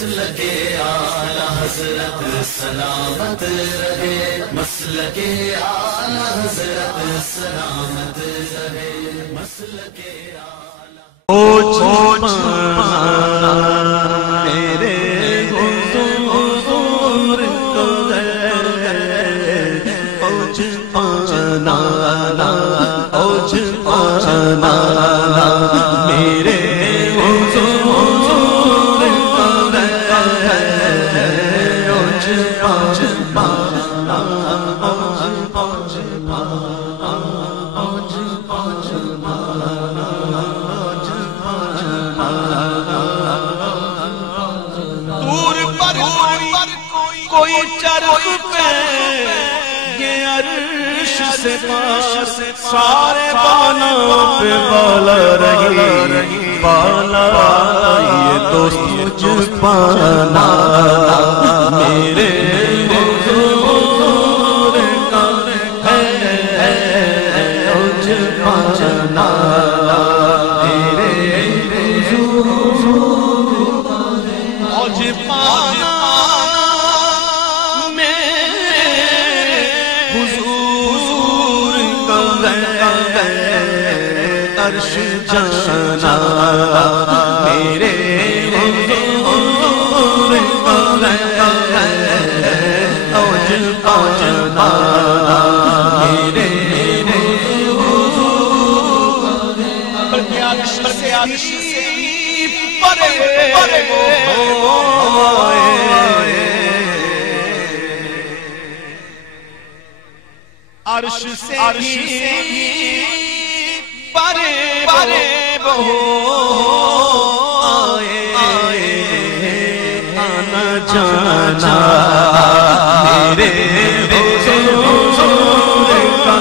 مسلک اعلی حضرت سلامت رہے، مسلک اعلی حضرت سلامت رہے، مسلک اعلی میرے حضور کو اوج پانا، اوج پانا، میرے کوئی چرخ پہ یہ عرش سے پاس، سارے بانوں پہ بالا رہی، بالا یہ دوست مجھ پانا، میرے حضور کا ہے اوج پانا، میرے حضور کا اوج پانا، عرش جانا، میرے حضور کا اوج پانا، میرے عرش سے پرے پرے بہو آئے آنا جانا، میرے حضور کا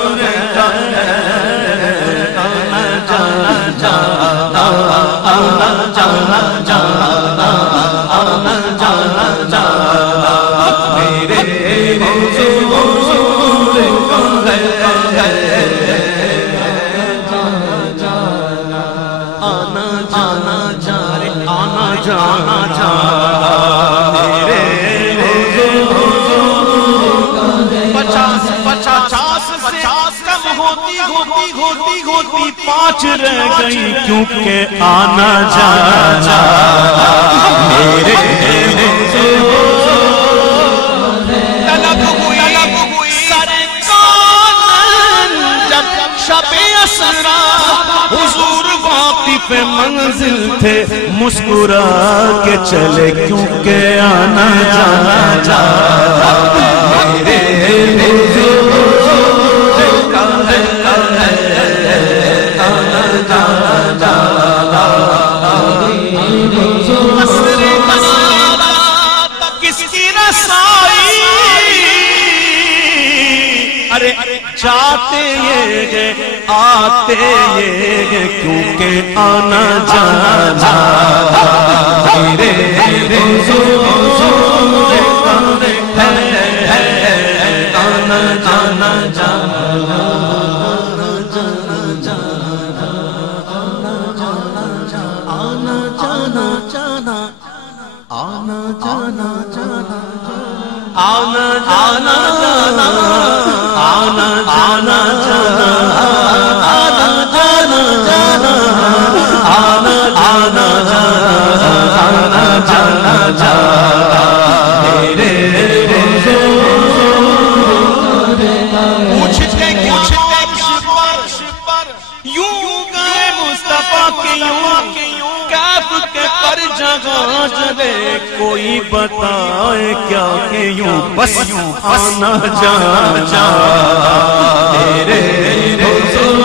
آنا جانا، آنا جانا، آنا جانا، میرے حضور کا جانا جانا، میرے پچاس کم ہوتی پانچ رہ گئی، کیونکہ آنا جانا، میرے طلب ہوئی سرکار جب شب اسرا، حضور واقف منزل تھے، مسکرا کے چلے، کیونکہ آنا جانا، میرے حضور کا آنا جانا، عصر قیامت کس کی رسائی، ارے جاتے یہ گئے آتے یہ گئے، کیونکہ آنا جانا، میرے حضور کا ہے آنا جانا، جانا آنا جانا، آنا جانا، آنا جانا، آنا جانا، آنا جانا، آنا جانا، آنا جانا، میرے پوچھتے یوں گئے مصطفیٰ کے، یوں کیف کے پر جگہ جلے، کوئی بتائے کیا کہ یوں بس یوں آنا جانا، میرے حضور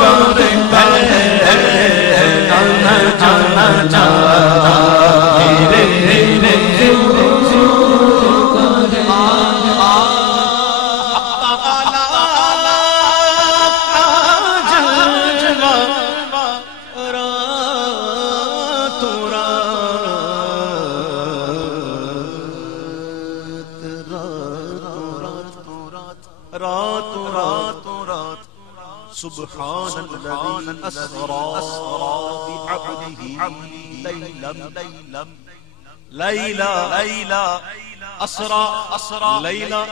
کا ہے آنا جانا، میرے حضور کا سبحان الذي أسرى بعبده ليلا لیلا اسرا لیلا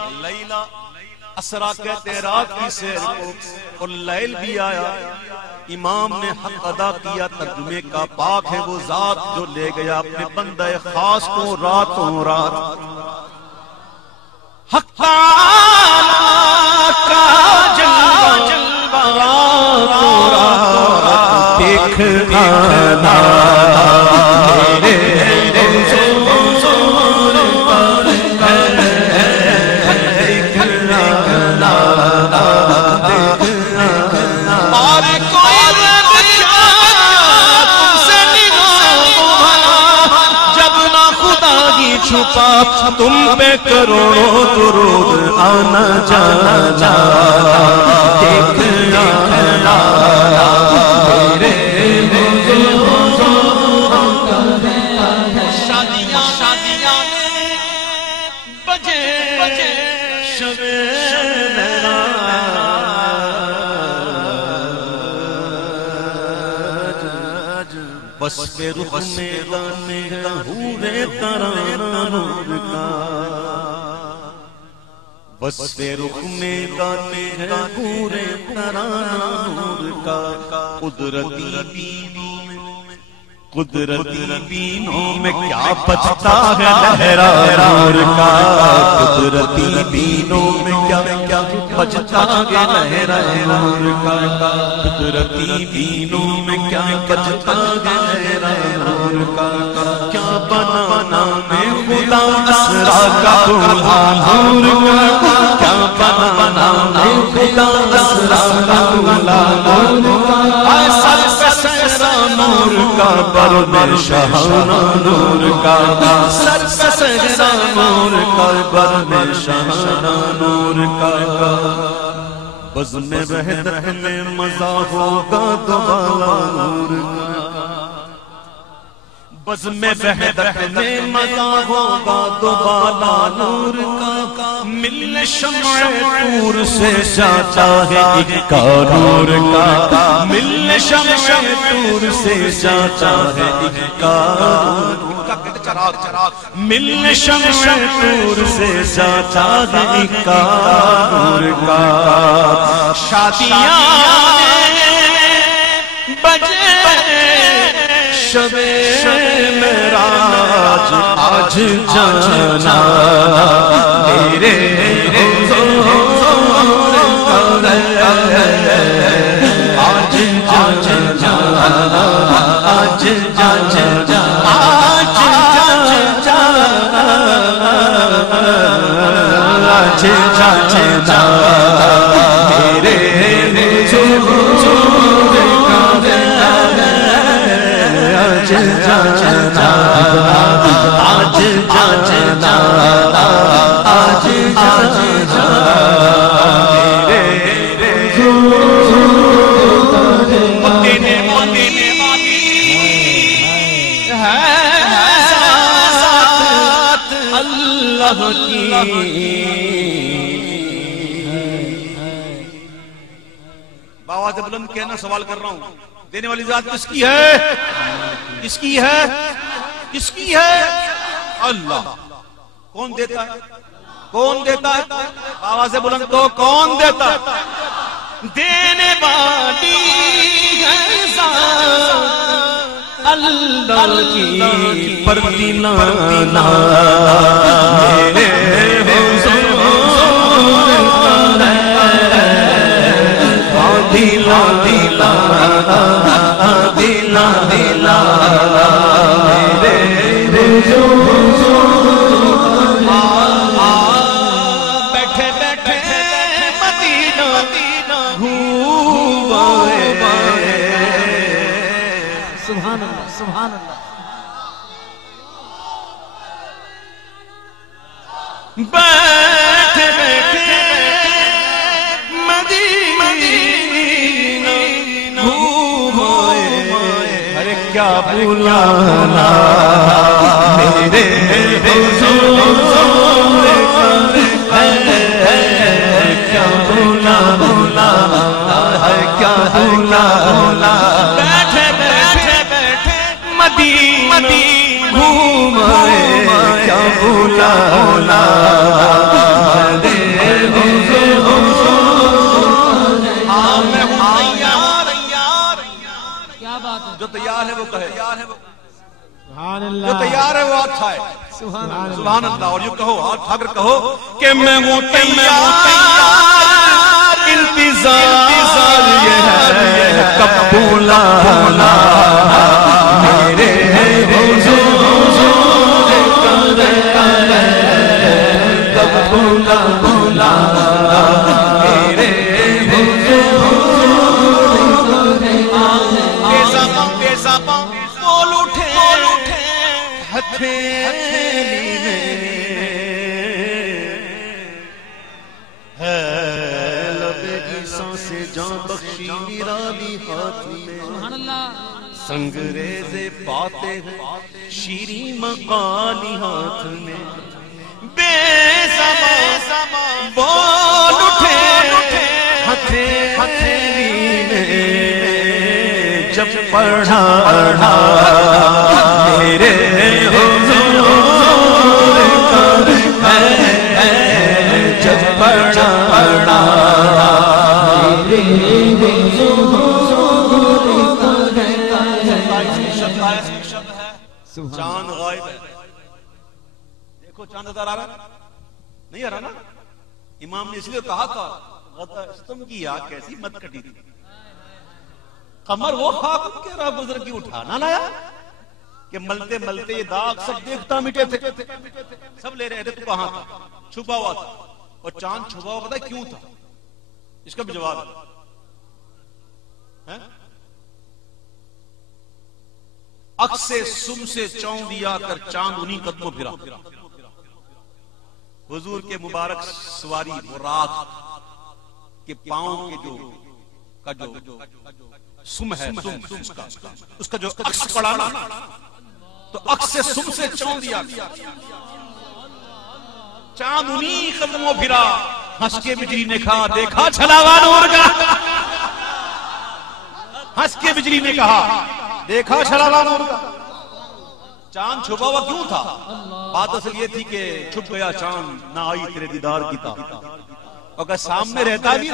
اسرا کہتے ہیں رات کی سیر کو، اور لیل بھی آیا۔ امام نے حق ادا کیا، ترجمے کا پاک ہے وہ ذات جو لے گیا اپنے بندہ خاص کو راتوں رات۔ حق تعالی کا جلوہ راتوں رات دیکھنا چھپا تم پہ کروڑوں درود آنا جانا دیکھنا شادیاں بجے شبے بس پہ رخ میں گانے کا ہورے ترانہ نور کا، بس پہ رخ میں گانے کا ہورے ترانہ نور کا، قدرتی بینوں میں کیا بچتا ہے لہرا نور کا، قدرتی بینوں میں کیا بچتا ہے لہرا نور کا، قدرتی بینوں میں کیا بچتا ہے لہرا نور کا، کیا بنانا میں خدا اسرا کا دلہا نور کا، کیا بنانا میں خدا اسرا کا دلہا نور کا، نور کا بر میں شہانہ نور کا، سر پہ سجدہ نور کا بر میں شہانہ نور کا، بزم وحدت میں مزہ ہوگا دوبارہ نور کا، بزم وحدت میں مزہ ہوگا دوبارہ نور کا، مل شمع طور سے جاتا ہے اکا نور کا، مل شمع طور سے جاتا ہے اکا نور کا، مل شمع طور سے جاتا ہے اکا نور کا، شادیاں بجے شبے معراج آج جانا میرے آج جانا آج جانا آج جانا میرے آج جانا آج جانا آج جانا اللہ کی باواز بلند کہنا سوال کر رہا ہوں، دینے والی ذات کس کی ہے؟ کس کی ہے؟ کس کی ہے؟ اللہ۔ کون دیتا ہے؟ کون دیتا ہے؟ آواز بلند تو کون دیتا ہے؟ دینے والی ہے ذات اللہ کی پردینانا میرے دیلا دیلا دیلا دیلا بیٹھے بیٹھے مدینہ گھومائے سبحان اللہ سبحان اللہ بیٹھے بیٹھے کیا بلانا میرے حضور کیا بلانا ہے کیا بلانا بیٹھے بیٹھے بیٹھے مدینہ گھومائے بولا بولا کیا بات ہے، جو تیار ہے وہ کہے، سبحان جو اللہ، تیار ہے وہ ہاتھ اٹھائے، سبحان اللہ، سبحان اللہ. اور یہ کہو، ہاتھ اٹھا کر کہو کہ میں ہوں تیار، انتظار یہ ہے کب بولا بولا میرے حضور کب بولا بولا میرے بول اٹھے ہتھیلی میں ہے لب عیسیٰ سے جان بخشی نرالی ہاتھ میں سبحان اللہ، سنگریز پاتے ہیں شیریں مقالی ہاتھ میں بے زبان بول اٹھے ہتھیلی میں جب پڑھا میرے حضور کا ہے جب پڑھا چاند غائب ہے. دیکھو چاند نظر آ رہا ہے؟ نہیں آ رہا نا. امام نے اس لیے کہا تھا ستم کی آگ کیسی مت کٹی تھی. قمر وہ خاک کے راہ گزر کی اٹھانا لایا کہ ملتے ملتے یہ داغ سب دیکھتا مٹے تھے. سب لے رہے تھے تو کہاں تھا؟ چھپا ہوا تھا. اور چاند چھپا ہوا پتا کیوں تھا؟ اس کا بھی جواب ہے. عکس سے سم سے چون دیا کر چاند انہی قدموں پھرا. حضور کے مبارک سواری وہ راک کے پاؤں کے جو سم ہے اس کا جو عکس پڑا نا تو عکس سے سم سے چون دیا چاند انہی قدموں پھرا. ہنس کے بجلی نے کہا دیکھا چھلاوا نور کا. ہنس کے بجلی نے کہا دیکھا چھلاوا نور کا. چاند چھپا ہوا کیوں تھا؟ بات اصل یہ تھی کہ چھپ گیا چاند نہ آئی تیرے دیدار کی طاقت. اگر سامنے رہتا بھی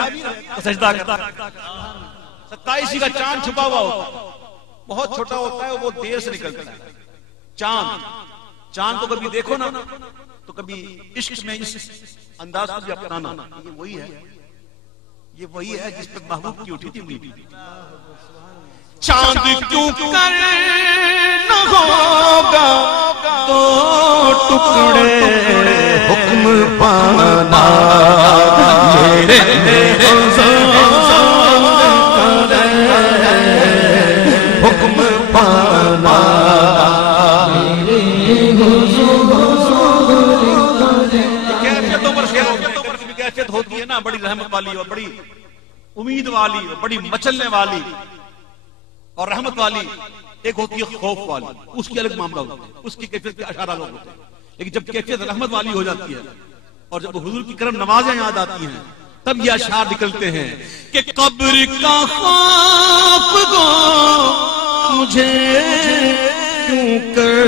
تو سجدہ کرتا. 27 کا چاند چھپا ہوا ہوتا ہے, بہت چھوٹا ہوتا ہے, وہ دیر سے نکلتا ہے. چاند کو کبھی دیکھو نا تو کبھی عشق میں اس انداز کو بھی اپنانا. یہ وہی ہے جس پہ محبوب کی اٹھی تھی انگلی. چاند کیوں کر نہ ہوگا دو ٹکڑے حکم پانا میرے حکم پانا. کیفیت ہوتی ہے نا بڑی رحمت والی اور بڑی امید والی اور بڑی مچلنے والی اور رحمت والی. ایک ہوتی ہے خوف والی, اس کی الگ معاملہ ہوتا ہے, اس کی کیفیت کے اشارہ لوگ ہوتے ہیں. لیکن جب کیفیت رحمت والی ہو جاتی ہے اور جب حضور کی کرم نوازیں یاد آتی ہیں تب یہ اشعار نکلتے ہیں کہ قبر کا خوف گو مجھے کیوں کر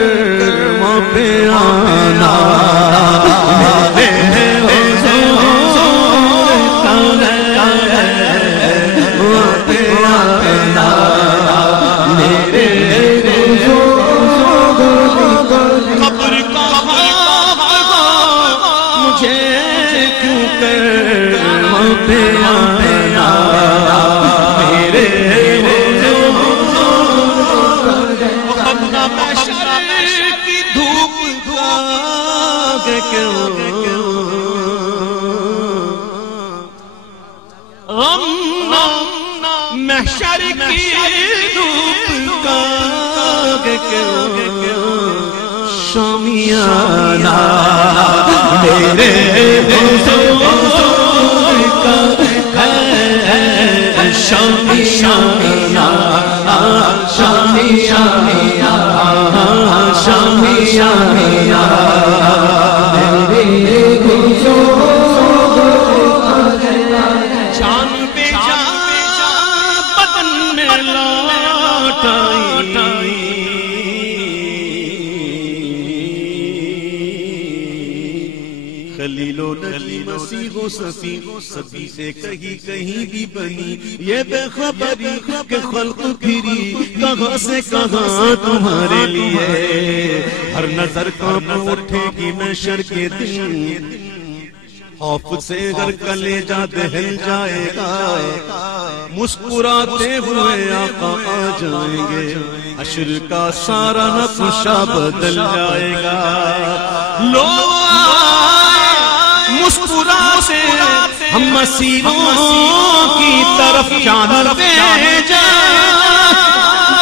وہاں پہ آنا میرے محشر کی دھوپ کا شامیانہ میرے حضور کا ہے شامیانہ شامیانہ شامیانہ خلیل و نبی مسیح و صفی سبھی سے کہیں بھی بنی یہ بے خبری کہ خلق پھری کہاں سے کہاں تمہارے لیے ہر نظر کانپ اٹھے گی محشر کے دن خوف سے ہر کلیجہ دہل جائے گا مسکراتے ہوئے آقا آ جائیں گے حشر کا سارا نقشہ بدل جائے گا لوگ مسکراتے ہم مسیروں کی طرف جانتے جائیں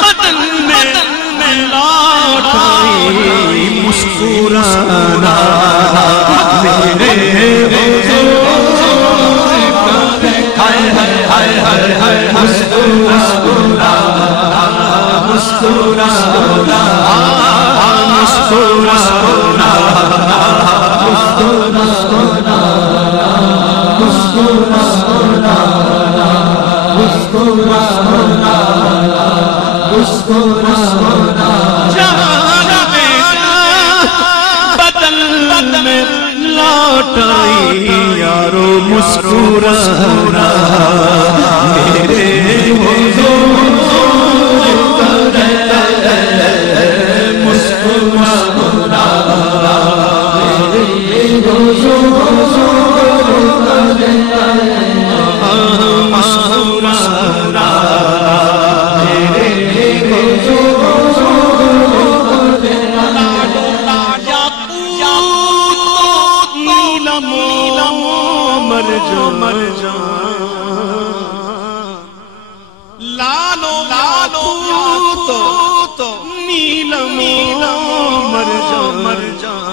بدن میں لوٹ آئی مسکرانا میرے یارو مسکرانا میرے حضور مسکرانا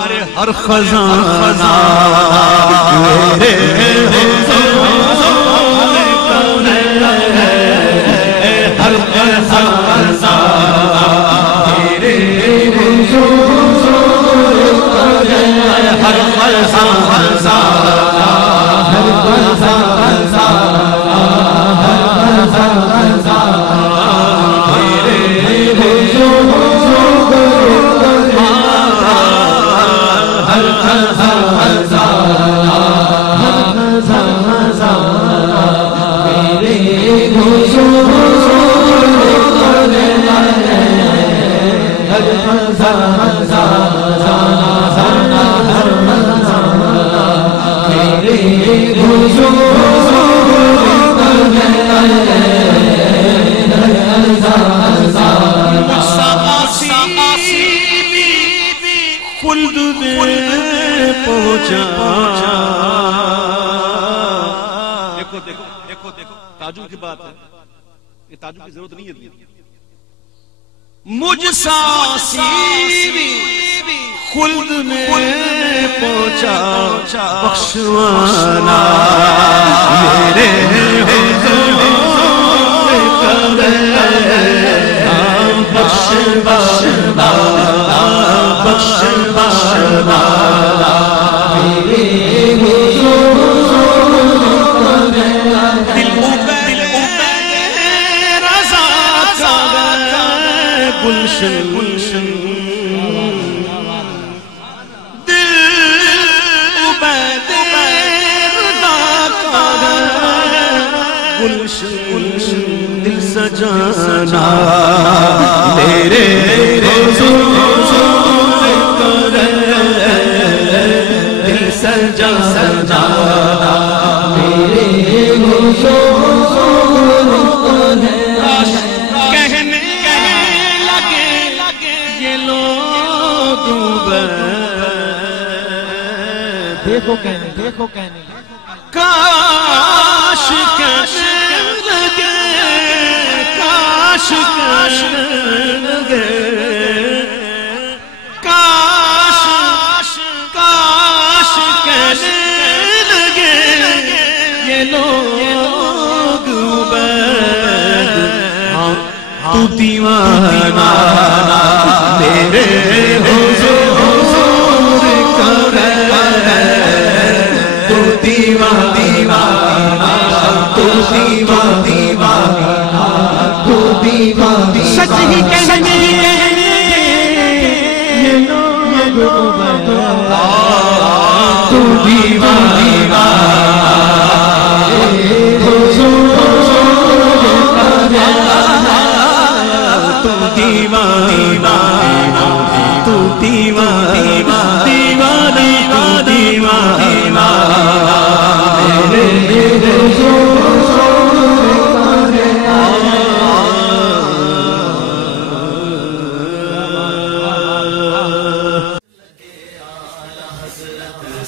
میرے ہر خزانہ میرے ہر خزانہ میرے ہر خزانہ دیکھو تاجو کی بات ہے یہ تاجو کی ضرورت نہیں ہے مجھ ساسی خلد میں پہنچا بخشوانا میرے بخشوانا بخشوانا دل سجانا میرے دل سجانا کہنے لگے یہ لوگ دیکھو کہنے کاش کہنے لگے کاش کہنے لگے کاش کہنے لگے یہ لوگ عبید تو دیوانہ میرے حضور کا تو دیوانہ تو دیوانہ سچ ہی کہنے یہ لوگ عبید دیوانہ تو دیوانہ تو دیوانہ دیوانہ دیوانہ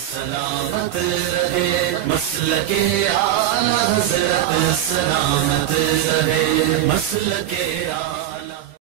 سلامت رہے مسلک اعلی حضرت سلامت رہے مسلک اعلی